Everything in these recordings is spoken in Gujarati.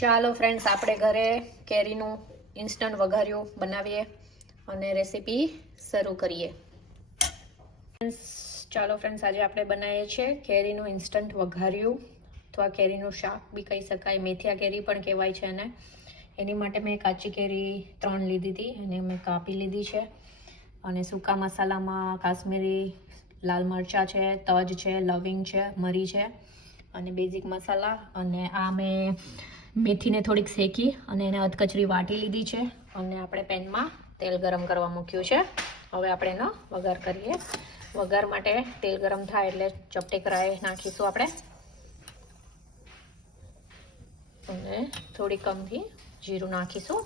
ચાલો ફ્રેન્ડ્સ, આપણે ઘરે કેરીનું ઇન્સ્ટન્ટ વઘાર્યું બનાવીએ અને રેસીપી શરૂ કરીએ. ચાલો ફ્રેન્ડ્સ, આજે આપણે બનાવીએ છીએ કેરીનું ઇન્સ્ટન્ટ વઘાર્યું અથવા કેરીનું શાક બી કહી શકાય, મેથિયા કેરી પણ કહેવાય છે એને. એની માટે મેં કાચી કેરી 3 લીધી હતી અને મેં કાપી લીધી છે. અને સૂકા મસાલામાં કાશ્મીરી લાલ મરચાં છે, તજ છે, લવિંગ છે, મરી છે અને બેઝિક મસાલા. અને આ મેં મેથીને થોડીક શેકી અને એને અધકચરી વાટી લીધી છે અને આપણે પેનમાં તેલ ગરમ કરવા મૂક્યું છે. હવે આપણે એનો વઘાર કરીએ. વઘાર માટે તેલ ગરમ થાય એટલે ચપટી રાઈ નાખીશું આપણે અને થોડી કમથી જીરું નાખીશું.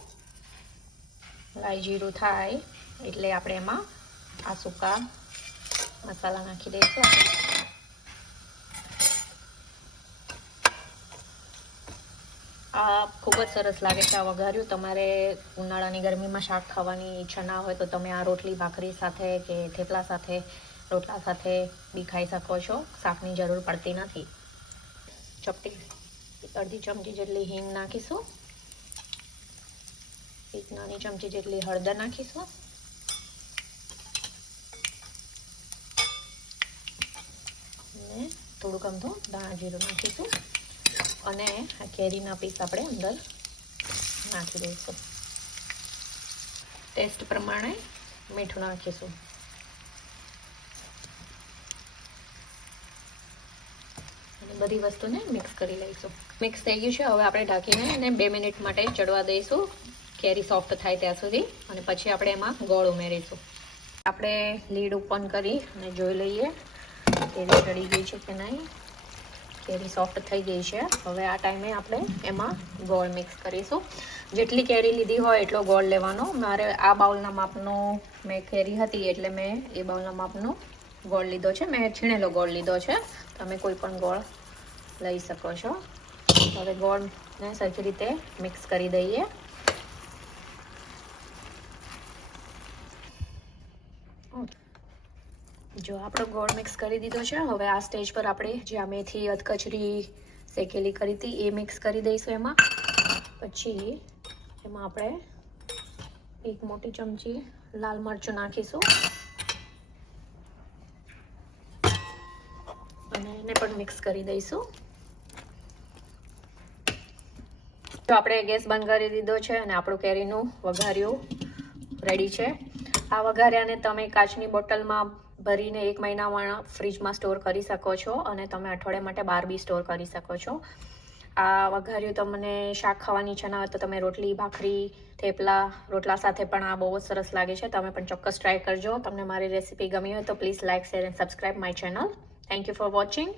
લાઈ જીરું થાય એટલે આપણે એમાં આ સૂકા મસાલા નાખી દઈશું. આ ખૂબ જ સરસ લાગે છે આ વઘાર્યું. તમારે ઉનાળાની ગરમીમાં શાક ખાવાની ઈચ્છા ના હોય તો તમે આ રોટલી ભાખરી સાથે કે થેપલા સાથે, રોટલા સાથે બી ખાઈ શકો છો. શાકની જરૂર પડતી નથી. અડધી ચમચી જેટલી હિંગ નાખીશું. 1 નાની ચમચી જેટલી હળદર નાખીશું અને થોડુંક અમથું ધાણા જીરું નાખીશું અને આ કેરીના પીસ આપણે અંદર નાખી દઈશું. ટેસ્ટ પ્રમાણે મીઠું નાખીશું. અને બધી વસ્તુને મિક્સ કરી લઈશું. મિક્સ થઈ ગયું છે. હવે આપણે ઢાંકીને એને 2 મિનિટ માટે ચડવા દઈશું, કેરી સોફ્ટ થાય ત્યાં સુધી. અને પછી આપણે એમાં ગોળ ઉમેરીશું. આપણે લીડ ઓપન કરી અને જોઈ લઈએ કેરી ચડી ગઈ છે કે નહીં. કેરી સોફ્ટ થઈ ગઈ છે. હવે આ ટાઈમે આપણે એમાં ગોળ મિક્સ કરીશું. જેટલી કેરી લીધી હોય એટલો ગોળ લેવાનો. મારે આ બાઉલના માપનો મેં કેરી હતી એટલે મેં એ બાઉલના માપનો ગોળ લીધો છે. મેં છીણેલો ગોળ લીધો છે. તમે કોઈ પણ ગોળ લઈ શકો છો. હવે ગોળને સરખી રીતે મિક્સ કરી દઈએ. જો આપણો ગોળ મિક્સ કરી દીધો છે. હવે આ સ્ટેજ પર આપણે જે આ મેથી અધકચરી શેકેલી કરી હતી એ મિક્સ કરી દઈશું એમાં. પછી એમાં આપણે 1 મોટી ચમચી લાલ મરચું નાખીશું અને એને પણ મિક્સ કરી દઈશું. તો આપણે ગેસ બંધ કરી દીધો છે અને આપણું કેરીનું વઘાર્યું રેડી છે. આ વઘાર્યાને તમે કાચની બોટલમાં ભરીને 1 મહિના ફ્રીજમાં સ્ટોર કરી શકો છો અને તમે અઠવાડિયા માટે બહાર બી સ્ટોર કરી શકો છો. આ વઘાર્યું તમને શાક ખાવાની ઈચ્છા ના હોય તો તમે રોટલી, ભાખરી, થેપલા, રોટલા સાથે પણ આ બહુ જ સરસ લાગે છે. તમે પણ ચોક્કસ ટ્રાય કરજો. તમને મારી રેસીપી ગમી હોય તો please like, share and subscribe my channel. Thank you for watching.